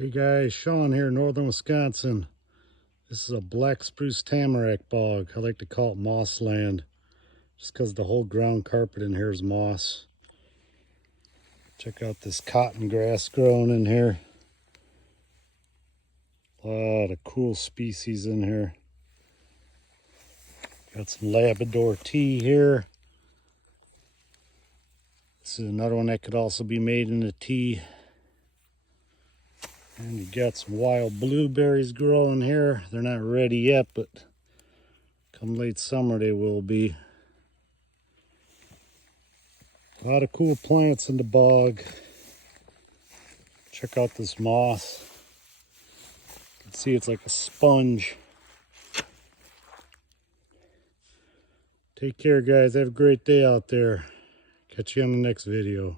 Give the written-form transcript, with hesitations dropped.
Hey guys, Sean here, northern Wisconsin. This is a black spruce tamarack bog. I like to call it mossland, just because the whole ground carpet in here is moss. Check out this cotton grass growing in here. A lot of cool species in here. Got some Labrador tea here. This is another one that could also be made into tea. And you got some wild blueberries growing here. They're not ready yet, but come late summer they will be. A lot of cool plants in the bog. Check out this moss. You can see it's like a sponge. Take care, guys. Have a great day out there. Catch you on the next video.